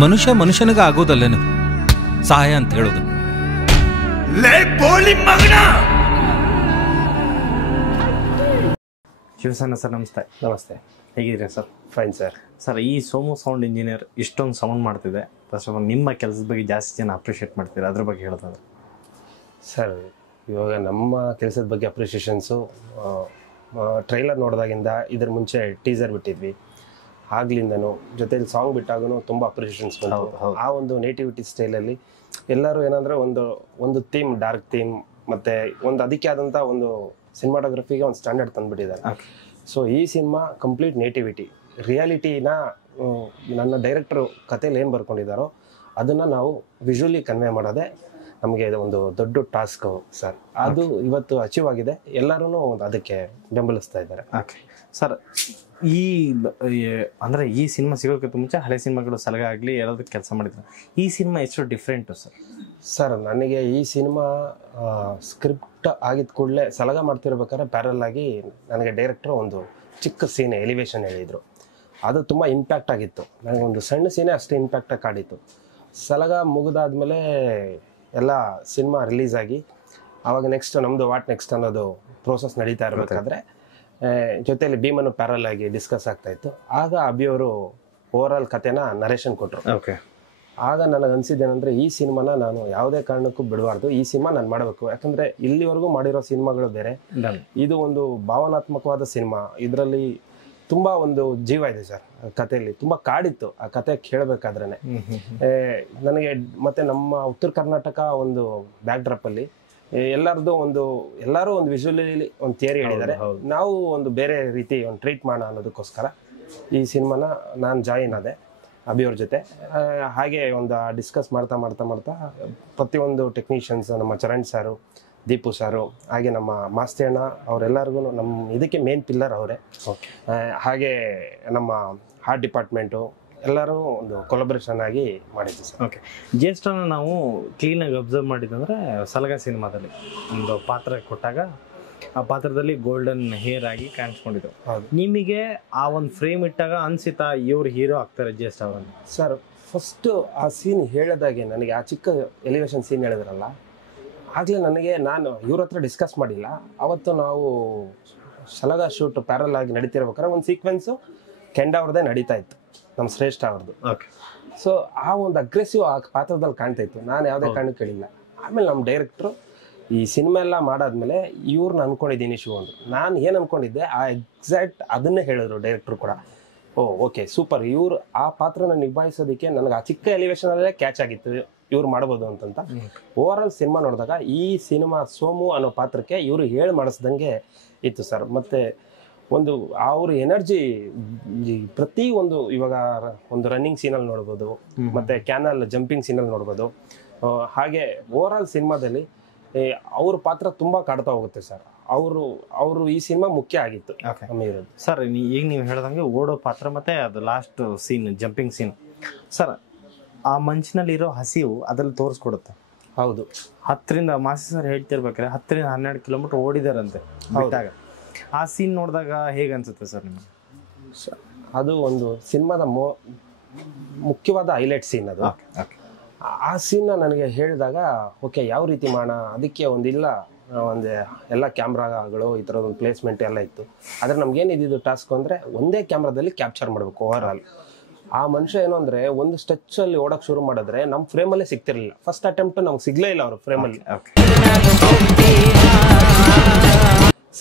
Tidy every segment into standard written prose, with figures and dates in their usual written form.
ಮನುಷ್ಯ ಮನುಷ್ಯನಿಗೆ ಆಗೋದಲ್ಲೇನು ಸಹಾಯ ಅಂತ ಹೇಳೋದು? ಶಿವಸೇನ ಸರ್, ನಮಸ್ತೆ. ನಮಸ್ತೆ. ಹೇಗಿದ್ದೀರಾ ಸರ್? Fine sir. ಸರ್, ಈ ಸೋಮು ಸೌಂಡ್ ಇಂಜಿನಿಯರ್ ಇಷ್ಟೊಂದು ಸೌಂಡ್ ಮಾಡ್ತಿದೆ. ಫಸ್ಟ್ ಆಫ್ ಆಲ್ ನಿಮ್ಮ ಕೆಲಸದ ಬಗ್ಗೆ ಜಾಸ್ತಿ ಜನ ಅಪ್ರಿಷಿಯೇಟ್ ಮಾಡ್ತೀರಾ, ಅದ್ರ ಬಗ್ಗೆ ಹೇಳೋದಾದ್ರೆ? ಸರ್, ಇವಾಗ ನಮ್ಮ ಕೆಲಸದ ಬಗ್ಗೆ ಅಪ್ರಿಷಿಯೇಷನ್ಸು ಟ್ರೈಲರ್ ನೋಡಿದಾಗಿಂದ ಇದ್ರ ಮುಂಚೆ ಟೀಸರ್ ಬಿಟ್ಟಿದ್ವಿ, ಆಗ್ಲಿಂದನೂ ಜೊತೆಲಿ ಸಾಂಗ್ ಬಿಟ್ಟಾಗೂ ತುಂಬ ಅಪ್ರಿಷಿಯೇಷನ್ಸ್ ಬಂತು. ಆ ಒಂದು ನೇಟಿವಿಟಿ ಸ್ಟೈಲಲ್ಲಿ ಎಲ್ಲರೂ ಏನಂದರೆ ಒಂದು ಥೀಮ್, ಡಾರ್ಕ್ ಥೀಮ್, ಮತ್ತು ಒಂದು ಅದಕ್ಕೆ ಆದಂಥ ಒಂದು ಸಿನಿಮಾಟೋಗ್ರಫಿಗೆ ಒಂದು ಸ್ಟ್ಯಾಂಡರ್ಡ್ ತಂದುಬಿಟ್ಟಿದ್ದಾರೆ. ಸೊ ಈ ಸಿನಿಮಾ ಕಂಪ್ಲೀಟ್ ನೇಟಿವಿಟಿ, ರಿಯಾಲಿಟಿನ ನನ್ನ ಡೈರೆಕ್ಟ್ರು ಕಥೆಯಲ್ಲಿ ಏನು ಬರ್ಕೊಂಡಿದ್ದಾರೋ ಅದನ್ನು ನಾವು ವಿಜುವಲಿ ಕನ್ವೆ ಮಾಡೋದೇ ನಮಗೆ ಒಂದು ದೊಡ್ಡ ಟಾಸ್ಕ್ ಸರ್. ಅದು ಇವತ್ತು ಅಚೀವ್ ಆಗಿದೆ. ಎಲ್ಲರೂ ಅದಕ್ಕೆ ಬೆಂಬಲಿಸ್ತಾ ಇದ್ದಾರೆ. ಓಕೆ ಸರ್, ಅಂದರೆ ಈ ಸಿನಿಮಾ ಸಿಗೋಕ್ಕಿಂತ ಮುಂಚೆ ಹಳೆ ಸಿನಿಮಾಗಳು ಸಲಗ ಆಗಲಿ ಎಲ್ಲದಕ್ಕೆ ಕೆಲಸ ಮಾಡಿದ್ರು. ಈ ಸಿನಿಮಾ ಎಷ್ಟು ಡಿಫ್ರೆಂಟು ಸರ್? ಸರ್, ನನಗೆ ಈ ಸಿನಿಮಾ ಸ್ಕ್ರಿಪ್ಟ್ ಆಗಿದ ಕೂಡಲೇ ಸಲಗ ಮಾಡ್ತಿರ್ಬೇಕಾದ್ರೆ ಪ್ಯಾರಲ್ ಆಗಿ ನನಗೆ ಡೈರೆಕ್ಟ್ರು ಒಂದು ಚಿಕ್ಕ ಸೀನೆ ಎಲಿವೇಶನ್ ಹೇಳಿದರು. ಅದು ತುಂಬ ಇಂಪ್ಯಾಕ್ಟ್ ಆಗಿತ್ತು. ನನಗೆ ಒಂದು ಸಣ್ಣ ಸೀನೆ ಅಷ್ಟೇ ಇಂಪ್ಯಾಕ್ಟಾಗಿ ಕಾಡಿತ್ತು. ಸಲಗ ಮುಗಿದಾದ್ಮೇಲೆ ಎಲ್ಲ ಸಿನಿಮಾ ರಿಲೀಸ್ ಆಗಿ ಆವಾಗ ನೆಕ್ಸ್ಟ್ ನಮ್ಮದು ವಾಟ್ ನೆಕ್ಸ್ಟ್ ಅನ್ನೋದು ಪ್ರೋಸೆಸ್ ನಡೀತಾ ಇರಬೇಕಾದ್ರೆ ಜೊತೆಯಲ್ಲಿ ಭೀಮನ್ನು ಪ್ಯಾರಲ್ ಆಗಿ ಡಿಸ್ಕಸ್ ಆಗ್ತಾಯಿತ್ತು. ಆಗ ಅಭಿಯವರು ಓವರ್ ಆಲ್ ಕಥೆನ ನರೇಷನ್ ಕೊಟ್ಟರು. ಓಕೆ. ಆಗ ನನಗೆ ಅನಿಸಿದ್ದೇನೆಂದರೆ ಈ ಸಿನಿಮಾನ ನಾನು ಯಾವುದೇ ಕಾರಣಕ್ಕೂ ಬಿಡಬಾರ್ದು, ಈ ಸಿನಿಮಾ ನಾನು ಮಾಡಬೇಕು. ಯಾಕಂದರೆ ಇಲ್ಲಿವರೆಗೂ ಮಾಡಿರೋ ಸಿನಿಮಾಗಳು ಬೇರೆ, ಇದು ಒಂದು ಭಾವನಾತ್ಮಕವಾದ ಸಿನಿಮಾ. ಇದರಲ್ಲಿ ತುಂಬ ಒಂದು ಜೀವ ಇದೆ ಸರ್. ಕಥೆಯಲ್ಲಿ ತುಂಬ ಕಾಡಿತ್ತು ಆ ಕತೆ ಕೇಳಬೇಕಾದ್ರೆ ನನಗೆ. ಮತ್ತು ನಮ್ಮ ಉತ್ತರ ಕರ್ನಾಟಕ ಒಂದು ಬ್ಯಾಕ್ ಡ್ರಾಪಲ್ಲಿ ಎಲ್ಲರೂ ಒಂದು ವಿಜುವಲಿ ಒಂದು ಥಿಯರಿ ಹೇಳಿದ್ದಾರೆ. ನಾವು ಒಂದು ಬೇರೆ ರೀತಿ ಒಂದು ಟ್ರೀಟ್ ಮಾಡೋಣ ಅನ್ನೋದಕ್ಕೋಸ್ಕರ ಈ ಸಿನಿಮಾನ ನಾನು ಜಾಯಿನ್ ಆದೆ ಅಭಿಯವ್ರ ಜೊತೆ. ಹಾಗೆ ಒಂದು ಡಿಸ್ಕಸ್ ಮಾಡ್ತಾ ಪ್ರತಿಯೊಂದು ಟೆಕ್ನಿಷಿಯನ್ಸ್, ನಮ್ಮ ಚರಣ್ ಸಾರು, ದೀಪು ಸಾರು, ಹಾಗೆ ನಮ್ಮ ಮಾಸ್ತಿಯಣ್ಣ, ಅವರೆಲ್ಲರಿಗೂ ನಮ್ಮ ಇದಕ್ಕೆ ಮೇನ್ ಪಿಲ್ಲರ್ ಅವರೇ. ಹಾಗೆ ನಮ್ಮ ಆರ್ಟ್ ಡಿಪಾರ್ಟ್ಮೆಂಟು ಎಲ್ಲರೂ ಒಂದು ಕೊಲಾಬ್ರೇಷನ್ ಆಗಿ ಮಾಡಿದ್ವಿ ಸರ್. ಓಕೆ. ಜ್ಯೇಷ್ಠನ ನಾವು ಕ್ಲೀನಾಗಿ ಅಬ್ಸರ್ವ್ ಮಾಡಿದಂದರೆ ಸಲಗ ಸಿನಿಮಾದಲ್ಲಿ ಒಂದು ಪಾತ್ರ ಕೊಟ್ಟಾಗ ಆ ಪಾತ್ರದಲ್ಲಿ ಗೋಲ್ಡನ್ ಹೇರ್ ಆಗಿ ಕಾಣಿಸ್ಕೊಂಡಿದ್ದು. ನಿಮಗೆ ಆ ಒಂದು ಫ್ರೇಮ್ ಇಟ್ಟಾಗ ಅನ್ಸಿತಾ ಇವ್ರು ಹೀರೋ ಆಗ್ತಾರೆ ಜ್ಯೇಷ್ಠ ಅವರನ್ನು? ಸರ್, ಫಸ್ಟು ಆ ಸೀನ್ ಹೇಳಿದಾಗೆ ನನಗೆ ಆ ಚಿಕ್ಕ ಎಲಿವೇಶನ್ ಸೀನ್ ಹೇಳಿದ್ರಲ್ಲ, ಆಗಲೇ ನಾನು ಇವ್ರ ಹತ್ರ ಡಿಸ್ಕಸ್ ಮಾಡಿಲ್ಲ. ಅವತ್ತು ನಾವು ಸಲಗ ಶೂಟ್ ಪ್ಯಾರಲ್ ಆಗಿ ನಡೀತಿರ್ಬೇಕಾದ್ರೆ ಒಂದು ಸೀಕ್ವೆನ್ಸು ಕೆಂಡ ಅವ್ರದ್ದೇ ನಡೀತಾ ಇತ್ತು, ನಮ್ಮ ಶ್ರೇಷ್ಠ ಅವ್ರದ್ದು. ಓಕೆ. ಸೊ ಆ ಒಂದು ಅಗ್ರೆಸಿವ್ ಆ ಪಾತ್ರದಲ್ಲಿ ಕಾಣ್ತಾ ಇತ್ತು. ನಾನು ಯಾವುದೇ ಕಾರಣಕ್ಕೆ ಕೇಳಿಲ್ಲ. ಆಮೇಲೆ ನಮ್ಮ ಡೈರೆಕ್ಟ್ರು ಈ ಸಿನಿಮಾ ಎಲ್ಲ ಮಾಡಾದ್ಮೇಲೆ ಇವ್ರನ್ನ ಅನ್ಕೊಂಡಿದ್ದೀನಿ ಶಿವ ಅಂದರು. ನಾನು ಏನು ಅನ್ಕೊಂಡಿದ್ದೆ ಆ ಎಕ್ಸಾಕ್ಟ್ ಅದನ್ನೇ ಹೇಳಿದ್ರು ಡೈರೆಕ್ಟ್ರು ಕೂಡ. ಓಕೆ, ಸೂಪರ್, ಇವ್ರು ಆ ಪಾತ್ರನ ನಿಭಾಯಿಸೋದಕ್ಕೆ ನನಗೆ ಆ ಚಿಕ್ಕ ಎಲಿವೇಶನಲ್ಲೇ ಕ್ಯಾಚ್ ಆಗಿತ್ತು, ಇವ್ರು ಮಾಡ್ಬೋದು ಅಂತಂತ. ಓವರ್ ಆಲ್ ಸಿನಿಮಾ ನೋಡಿದಾಗ ಈ ಸಿನಿಮಾ ಸೋಮು ಅನ್ನೋ ಪಾತ್ರಕ್ಕೆ ಇವರು ಹೇಳಿ ಮಾಡಿಸ್ದಂಗೆ ಇತ್ತು ಸರ್. ಮತ್ತು ಒಂದು ಅವ್ರ ಎನರ್ಜಿ ಪ್ರತಿ ಒಂದು, ಇವಾಗ ಒಂದು ರನ್ನಿಂಗ್ ಸೀನಲ್ಲಿ ನೋಡ್ಬೋದು, ಮತ್ತು ಕ್ಯಾನಲ್ ಜಂಪಿಂಗ್ ಸೀನಲ್ಲಿ ನೋಡ್ಬೋದು. ಹಾಗೆ ಓವರ್ ಆಲ್ ಸಿನಿಮಾದಲ್ಲಿ ಅವ್ರ ಪಾತ್ರ ತುಂಬ ಕಾಡ್ತಾ ಹೋಗುತ್ತೆ ಸರ್. ಅವರು ಈ ಸಿನಿಮಾ ಮುಖ್ಯ ಆಗಿತ್ತು ಇರೋದು ಸರ್. ಈಗ ನೀವು ಹೇಳ್ದಂಗೆ ಓಡೋ ಪಾತ್ರ ಮತ್ತು ಅದು last scene, jumping scene sir, ಆ ಮಂಚಿನಲ್ಲಿರೋ ಹಸಿವು ಅದ್ರಲ್ಲಿ ತೋರಿಸ್ಕೊಡುತ್ತೆ. ಹೌದು. 10ರಿಂದ ಮಾಸಿ ಸರ್ ಹೇಳ್ತಿರ್ಬೇಕಾದ್ರೆ 10ರಿಂದ 12 ಕಿಲೋಮೀಟರ್ ಓಡಿದಾರಂತೆ ಬಿಟ್ಟಾಗ. ಆ ಸೀನ್ ನೋಡಿದಾಗ ಹೇಗೆ ಅನ್ಸುತ್ತೆ ಸರ್ ನಿಮಗೆ? ಅದು ಒಂದು ಸಿನಿಮಾದ ಮುಖ್ಯವಾದ ಹೈಲೈಟ್ ಸೀನ್ ಅದು. ಆ ಸೀನ್ನ ನನಗೆ ಹೇಳಿದಾಗ ಓಕೆ, ಯಾವ ರೀತಿ ಮಾಡೋಣ, ಅದಕ್ಕೆ ಒಂದು ಎಲ್ಲ ಕ್ಯಾಮ್ರಾಗಳು ಈ ಥರದ ಒಂದು ಪ್ಲೇಸ್ಮೆಂಟ್ ಎಲ್ಲ ಇತ್ತು. ಆದರೆ ನಮ್ಗೇನಿದ್ದು ಟಾಸ್ಕ್ ಅಂದರೆ ಒಂದೇ ಕ್ಯಾಮ್ರಾದಲ್ಲಿ ಕ್ಯಾಪ್ಚರ್ ಮಾಡಬೇಕು ಓವರ್ ಆಲ್. ಆ ಮನುಷ್ಯ ಏನು ಅಂದರೆ ಒಂದು ಸ್ಟೆಚ್ಚಲ್ಲಿ ಓಡೋಕೆ ಶುರು ಮಾಡಿದ್ರೆ ನಮ್ಮ ಫ್ರೇಮಲ್ಲೇ ಸಿಗ್ತಿರ್ಲಿಲ್ಲ. ಫಸ್ಟ್ ಅಟೆಂಪ್ಟ್ ನಮ್ಗೆ ಸಿಗಲೇ ಇಲ್ಲ ಅವ್ರ ಫ್ರೇಮಲ್ಲಿ.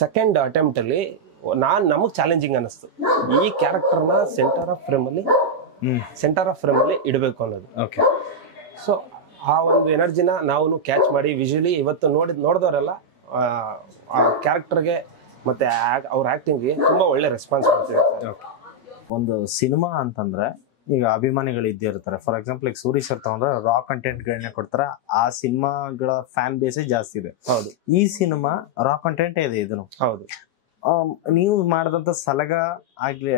ಸೆಕೆಂಡ್ ಅಟೆಂಪ್ಟಲ್ಲಿ ನಮಗೆ ಚಾಲೆಂಜಿಂಗ್ ಅನ್ನಿಸ್ತು, ಈ ಕ್ಯಾರೆಕ್ಟರ್ನ ಸೆಂಟರ್ ಆಫ್ ಫ್ರೇಮಲ್ಲಿ ಇಡಬೇಕು ಅನ್ನೋದು. ಓಕೆ. ಸೊ ಆ ಒಂದು ಎನರ್ಜಿನ ನಾವು ಕ್ಯಾಚ್ ಮಾಡಿ ವಿಜುವಲಿ ಇವತ್ತು ನೋಡಿದವರೆಲ್ಲ ಆ ಕ್ಯಾರೆಕ್ಟರ್ಗೆ ಮತ್ತು ಅವ್ರ ಆ್ಯಕ್ಟಿಂಗ್ಗೆ ತುಂಬ ಒಳ್ಳೆ ರೆಸ್ಪಾನ್ಸ್ ಮಾಡ್ತಿದೆ. ಒಂದು ಸಿನಿಮಾ ಅಂತಂದ್ರೆ ಈಗ ಅಭಿಮಾನಿಗಳು ಇದ್ದೇ ಇರ್ತಾರೆ. ಫಾರ್ ಎಕ್ಸಾಂಪಲ್ ಈಗ ಸೂರಿ ಸರ್ ತಗೊಂಡ್ರೆ ರಾ ಕಂಟೆಂಟ್ಗಳನ್ನ ಕೊಡ್ತಾರೆ, ಆ ಸಿನಿಮಾಗಳ ಫ್ಯಾನ್ ಬೇಸೇ ಜಾಸ್ತಿ ಇದೆ. ಹೌದು. ಈ ಸಿನಿಮಾ ರಾ ಕಂಟೆಂಟ್ ಇದೆ ಇದನ್ನು. ಹೌದು. ನೀವು ಮಾಡಿದಂಥ ಸಲಗ ಆಗ್ಲಿ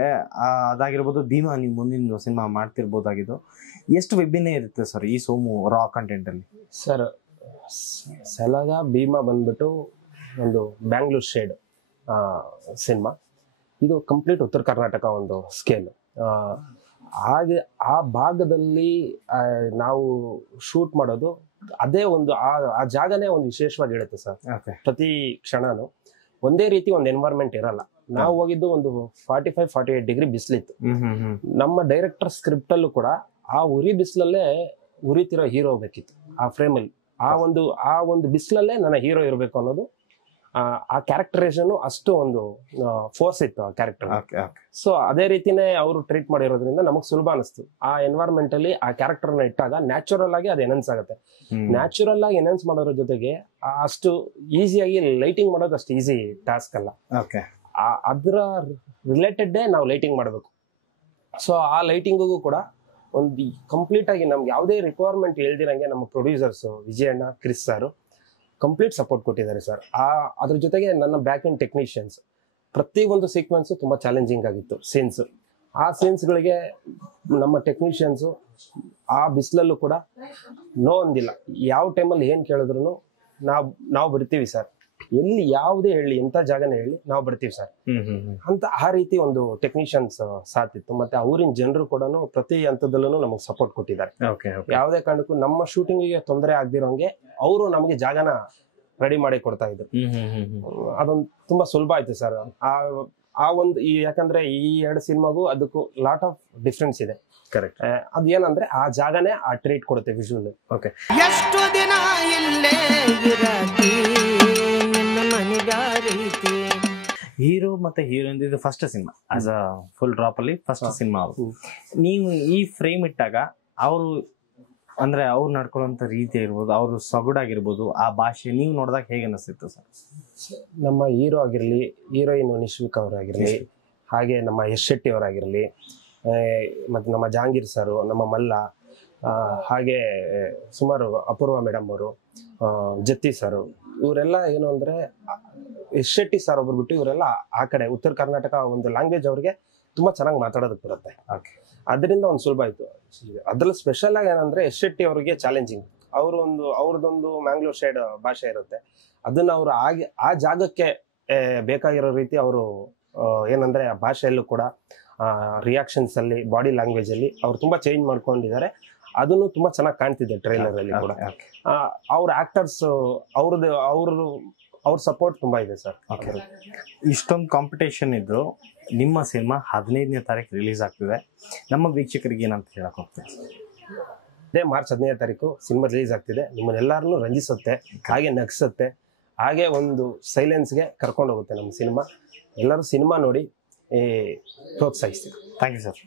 ಅದಾಗಿರ್ಬೋದು, ಭೀಮಾ ನೀವು ಮುಂದಿನ ಸಿನಿಮಾ ಮಾಡ್ತಿರ್ಬೋದಾಗಿದ್ದು, ಎಷ್ಟು ವಿಭಿನ್ನ ಇರುತ್ತೆ ಸರ್ ಈ ಸೋಮು ರಾ ಕಂಟೆಂಟ್ ಅಲ್ಲಿ? ಸರ್, ಸಲಗ ಭೀಮಾ ಬಂದ್ಬಿಟ್ಟು ಒಂದು ಬ್ಯಾಂಗ್ಳೂರ್ ಶೇಡ್ ಸಿನಿಮಾ. ಇದು ಕಂಪ್ಲೀಟ್ ಉತ್ತರ ಕರ್ನಾಟಕ ಒಂದು ಸ್ಕೇಲ್. ಹಾಗೆ ಆ ಭಾಗದಲ್ಲಿ ನಾವು ಶೂಟ್ ಮಾಡೋದು ಅದೇ ಒಂದು ಆ ಜಾಗನೇ ಒಂದು ವಿಶೇಷವಾಗಿ ಹೇಳುತ್ತೆ ಸರ್. ಪ್ರತಿ ಕ್ಷಣನು ಒಂದೇ ರೀತಿ ಒಂದು ಎನ್ವೈರ್ಮೆಂಟ್ ಇರಲ್ಲ. ನಾವು ಹೋಗಿದ್ದು ಒಂದು 45-48 ಡಿಗ್ರಿ ಬಿಸಿಲಿತ್ತು. ನಮ್ಮ ಡೈರೆಕ್ಟರ್ ಸ್ಕ್ರಿಪ್ಟ್ ಅಲ್ಲೂ ಕೂಡ ಆ ಉರಿ ಬಿಸಿಲಲ್ಲೇ ಉರಿತಿರೋ ಹೀರೋ ಬೇಕಿತ್ತು ಆ ಫ್ರೇಮ್ ಅಲ್ಲಿ. ಆ ಒಂದು ಬಿಸಿಲಲ್ಲೇ ನನ್ನ ಹೀರೋ ಇರಬೇಕು ಅನ್ನೋದು ಆ ಕ್ಯಾರೆಕ್ಟರೈಸೇಷನ್ ಅಷ್ಟು ಒಂದು ಫೋರ್ಸ್ ಇತ್ತು ಆ ಕ್ಯಾರೆಕ್ಟರ್. ಸೊ ಅದೇ ರೀತಿನೇ ಅವರು ಟ್ರೀಟ್ ಮಾಡಿರೋದ್ರಿಂದ ನಮಗ್ ಸುಲಭ ಅನಿಸ್ತು. ಆ ಎನ್ವೈರ್ಮೆಂಟ್ ಅಲ್ಲಿ ಆ ಕ್ಯಾರೆಕ್ಟರ್ ನ ಇಟ್ಟಾಗ ನ್ಯಾಚುರಲ್ ಆಗಿ ಅದು ಎನೌನ್ಸ್ ಆಗುತ್ತೆ. ನ್ಯಾಚುರಲ್ ಆಗಿ ಎನೌನ್ಸ್ ಮಾಡೋದ್ರ ಜೊತೆಗೆ ಅಷ್ಟು ಈಸಿಯಾಗಿ ಲೈಟಿಂಗ್ ಮಾಡೋದು ಅಷ್ಟು ಈಸಿ ಟಾಸ್ಕ್ ಅಲ್ಲ. ಅದ್ರ ರಿಲೇಟೆಡ್ ನಾವು ಲೈಟಿಂಗ್ ಮಾಡಬೇಕು. ಸೊ ಆ ಲೈಟಿಂಗಿಗೂ ಕೂಡ ಒಂದು ಕಂಪ್ಲೀಟ್ ಆಗಿ ನಮ್ಗೆ ಯಾವುದೇ ರಿಕ್ವೈರ್ಮೆಂಟ್ ಹೇಳ್ದಿರಂಗೆ ನಮ್ಮ ಪ್ರೊಡ್ಯೂಸರ್ಸ್ ವಿಜಯಣ್ಣ, ಕ್ರಿಸ್ ಸರ್ ಕಂಪ್ಲೀಟ್ ಸಪೋರ್ಟ್ ಕೊಟ್ಟಿದ್ದಾರೆ ಸರ್. ಅದ್ರ ಜೊತೆಗೆ ನನ್ನ ಬ್ಯಾಕ್ ಎಂಡ್ ಟೆಕ್ನಿಷಿಯನ್ಸ್ ಪ್ರತಿ ಒಂದು ಸೀಕ್ವೆನ್ಸ್ ತುಂಬಾ ಚಾಲೆಂಜಿಂಗ್ ಆಗಿತ್ತು ಸೀನ್ಸ್. ಆ ಸೀನ್ಸ್ಗಳಿಗೆ ನಮ್ಮ ಟೆಕ್ನಿಷಿಯನ್ಸ್ ಆ ಬಿಸಿಲಲ್ಲೂ ಕೂಡ ನೋ ಅಂದಿಲ್ಲ. ಯಾವ ಟೈಮಲ್ಲಿ ಏನ್ ಕೇಳಿದ್ರು ನಾವು ಬರ್ತೀವಿ ಸರ್, ಎಲ್ಲಿ ಯಾವುದೇ ಹೇಳಿ ಎಂತ ಜಾಗನೇ ಹೇಳಿ ನಾವು ಬರ್ತೀವಿ ಸರ್ ಅಂತ ಆ ರೀತಿ ಒಂದು ಟೆಕ್ನಿಷಿಯನ್ಸ್ ಸಾತಿತ್ತು. ಮತ್ತೆ ಊರಿನ ಜನರು ಕೂಡ ಪ್ರತಿ ಹಂತದಲ್ಲೂ ನಮಗೆ ಸಪೋರ್ಟ್ ಕೊಟ್ಟಿದ್ದಾರೆ. ಯಾವುದೇ ಕಾರಣಕ್ಕೂ ನಮ್ಮ ಶೂಟಿಂಗಿಗೆ ತೊಂದರೆ ಆಗದಿರೋಂಗೆ ಅವರು ನಮಗೆ ಜಾಗನ ರೆಡಿ ಮಾಡಿ ಕೊಡ್ತಾ ಇದ್ರು. ಅದೊಂದು ತುಂಬಾ ಸುಲಭ ಆಯ್ತು ಸರ್. ಆ ಒಂದು ಯಾಕಂದ್ರೆ ಈ 2 ಸಿನಿಮಾಗೂ ಅದಕ್ಕೂ ಲಾಟ್ ಆಫ್ ಡಿಫ್ರೆನ್ಸ್ ಇದೆ. ಕರೆಕ್ಟ್. ಅದೇನಂದ್ರೆ ಆ ಜಾಗನೇ ಆ ಟ್ರೀಟ್ ಕೊಡುತ್ತೆ ವಿಜುವಲ್. ಓಕೆ. ಎಷ್ಟು ದಿನ ಇಲ್ಲೇ ಇರತಿ ಹೀರೋ ಮತ್ತೆ ಹೀರೋಯಿನ್ ಇದು first cinema as a full drop ಅಲ್ಲಿ ಫಸ್ಟ್ ಸಿನಿಮಾ. ನೀವು ಈ ಫ್ರೇಮ್ ಇಟ್ಟಾಗ ಅವರು ಅಂದ್ರೆ ಅವ್ರು ನಡ್ಕೊಳ್ಳುವಂತ ರೀತಿ ಇರ್ಬೋದು, ಅವ್ರು ಸೊಗಡಾಗಿರ್ಬೋದು, ಆ ಭಾಷೆ ನೀವು ನೋಡಿದಾಗ ಹೇಗೆ ಅನಿಸ್ತಿತ್ತು ಸರ್? ನಮ್ಮ ಹೀರೋ ಆಗಿರ್ಲಿ, ಹೀರೋಯಿನ್ ನಿಶ್ವಿಕ್ ಅವರಾಗಿರ್ಲಿ, ಹಾಗೆ ನಮ್ಮ ಯಶ್ ಶೆಟ್ಟಿ ಅವರಾಗಿರ್ಲಿ, ಮತ್ತೆ ನಮ್ಮ ಜಹಾಂಗೀರ್ ಸರ್, ನಮ್ಮ ಮಲ್ಲ, ಹಾಗೆ ಸುಮಾರು ಅಪೂರ್ವ ಮೇಡಮ್ ಅವರು, ಜತ್ತಿ ಸರ್, ಇವರೆಲ್ಲ ಏನು ಅಂದ್ರೆ ಯಶ್ ಶೆಟ್ಟಿ ಸರ್ ಒಬ್ರು ಬಿಟ್ಟು ಇವರೆಲ್ಲ ಆ ಕಡೆ ಉತ್ತರ ಕರ್ನಾಟಕ ಒಂದು ಲ್ಯಾಂಗ್ವೇಜ್ ಅವ್ರಿಗೆ ತುಂಬಾ ಚೆನ್ನಾಗಿ ಮಾತಾಡೋದಕ್ಕೆ ಬರುತ್ತೆ. ಅದರಿಂದ ಒಂದು ಸುಲಭ ಆಯ್ತು. ಅದ್ರಲ್ಲಿ ಸ್ಪೆಷಲ್ ಆಗಿ ಏನಂದ್ರೆ ಯಶ್ ಶೆಟ್ಟಿ ಅವರಿಗೆ ಚಾಲೆಂಜಿಂಗ್. ಅವ್ರದ್ದೊಂದು ಮ್ಯಾಂಗ್ಳೂರ್ ಸೈಡ್ ಭಾಷೆ ಇರುತ್ತೆ. ಅದನ್ನ ಅವರು ಆ ಜಾಗಕ್ಕೆ ಬೇಕಾಗಿರೋ ರೀತಿ ಅವರು ಏನಂದ್ರೆ ಆ ಭಾಷೆಯಲ್ಲೂ ಕೂಡ ರಿಯಾಕ್ಷನ್ಸ್ ಅಲ್ಲಿ, ಬಾಡಿ ಲ್ಯಾಂಗ್ವೇಜ್ ಅಲ್ಲಿ ಅವ್ರು ತುಂಬಾ ಚೇಂಜ್ ಮಾಡ್ಕೊಂಡಿದ್ದಾರೆ. ಅದನ್ನು ತುಂಬಾ ಚೆನ್ನಾಗಿ ಕಾಣ್ತಿದೆ ಟ್ರೈಲರ್ ಅಲ್ಲಿ ಕೂಡ. ಅವ್ರ ಆಕ್ಟರ್ಸ್ ಅವ್ರ ಸಪೋರ್ಟ್ ತುಂಬಾ ಇದೆ ಸರ್. ಇಷ್ಟೊಂದು ಕಾಂಪಿಟೇಷನ್ ಇದ್ದು ನಿಮ್ಮ ಸಿನಿಮಾ 15ನೇ ತಾರೀಕು ರಿಲೀಸ್ ಆಗ್ತಿದೆ. ನಮ್ಮ ವೀಕ್ಷಕರಿಗೆ ಏನಂತ ಹೇಳಕ್ ಹೋಗ್ತೇನೆ? ಅದೇ ಮಾರ್ಚ್ 15ನೇ ತಾರೀಕು ಸಿನಿಮಾ ರಿಲೀಸ್ ಆಗ್ತಿದೆ. ನಿಮ್ಮನ್ನೆಲ್ಲರನ್ನೂ ರಂಜಿಸುತ್ತೆ, ಹಾಗೆ ನಗಿಸುತ್ತೆ, ಹಾಗೆ ಒಂದು ಸೈಲೆನ್ಸ್ಗೆ ಕರ್ಕೊಂಡು ಹೋಗುತ್ತೆ ನಮ್ಮ ಸಿನಿಮಾ. ಎಲ್ಲರೂ ಸಿನಿಮಾ ನೋಡಿ ಪ್ರೋತ್ಸಾಹಿಸ್ತೀವಿ. Thank you sir.